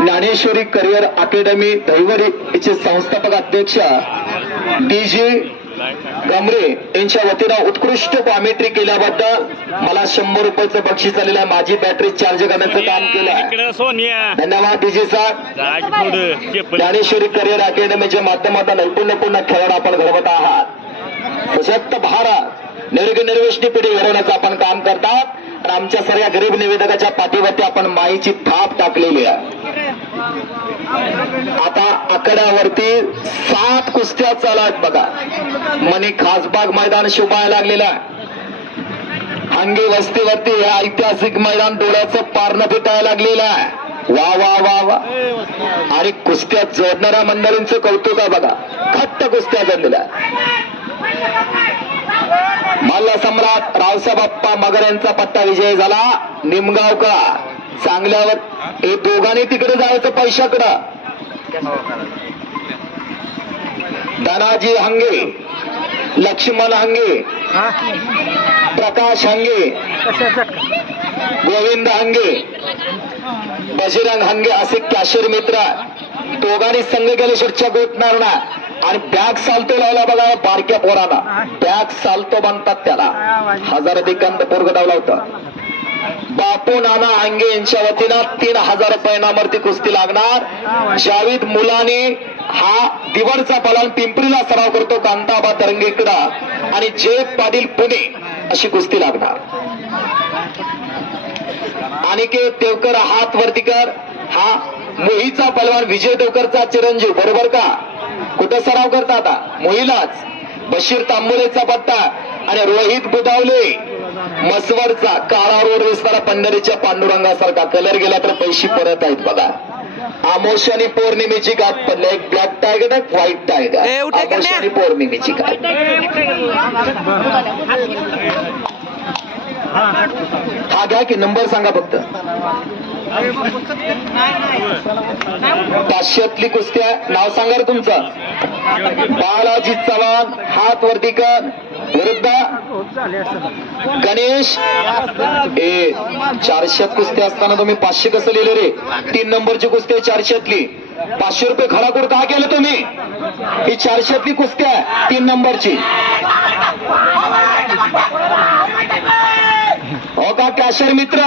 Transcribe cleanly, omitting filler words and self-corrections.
Dnyaneshwari career academy दैवरी याचे संस्थापक अध्यक्ष DJ गमरे यांच्या वतीनं उत्कृष्ट कॉमेंट्री केल्याबद्दल मला 100 रुपयाचं बक्षीस आलेलं आहे. माझी बॅटरी चार्ज करण्याचं काम केलं आहे. धन्यवाद DJ साहेब. ज्ञानेश्वरी करिअर अकॅडमीच्या माध्यमातून नैपुण्यपूर्ण खेळ आपण घडवत आहात. सशक्त भारत निरोगी निर्वेशनी पिढी घडवण्याचं आपण काम करतात आणि आमच्या सर्व गरीब निवेदकाच्या पाठीवरती आपण माईची थाप टाकलेली आहे. आता आकड्यावरती 7 कुस्त्या चालू आहेत बघा. मनी खासबाग मैदान शोभायला लागलेलं आहे. अंगी वस्तीवरती हे ऐतिहासिक मैदान डोळ्याचं पारणं फिटायला लागलेलं आहे. वा वा वा वा. आणि कुस्त्या जोडणाऱ्या मंडळींचं कौतुक आहे बघा. खट्ट कुस्त्या जोडलेल्या. मल्ल सम्राट रावसाहेब मगर यांचा पट्टा विजय झाला. निमगावकर चांगल्यावर हे दोघांनी तिकडे जायचं पैशाकडं. धनाजी हंगे, लक्ष्मण हंगे, प्रकाश हंगे, गोविंद हंगे, बजरंग हंगे असे कॅशियर मित्र दोघांनी संघ गेल्याशिवाय गोठणार ना. आणि बॅग सालतो लावला बघा बारक्या पोराला. बॅग सालतो बनतात त्याला. 1000 दिकांत पोरग डावला होता. बापू नाना हंगे यांच्या वतीनं 3000 रुपये इनामावरती कुस्ती लागणार. जावेद मुलानी हा दिवडचा पलान पिंपरीला सराव करतो कांताबा तरंगेकडा आणि जय पाटील पुणे अशी कुस्ती लागणार. अनिकेत देवकर हात वरती कर. हा मोहीचा पलवान विजय देवकरचा चिरंजीव बरोबर का. कुठं सराव करता आता मोहीलाच. बशीर तांबोलेचा पट्टा आणि रोहित बुदावले मसवरचा काळा रोड विस्तारा पंढरीच्या पांडुरंगासारखा. कलर गेला तर पैसे परत आहेत बघा. आमोश आणि पौर्णिमेची गाठ पडली. एक ब्लॅक टायगर एक व्हाईट टायगर. आमोश आणि पौर्णिमेची गाठ. हा घ्या की नंबर सांगा फक्त. 500तली कुस्त्या नाव सांगा रे तुमचं. बालाजी चव्हाण हात वरती कर विरुद्ध गणेश. 400 कुस्त्या असताना तुम्ही 500 कसं लिहिले रे. 3 नंबरची कुस्ती 400तली. 500 रुपये खराखोर का केलं तुम्ही. ही 400तली कुस्त्या 3 नंबरची. हो का कॅशियर मित्र.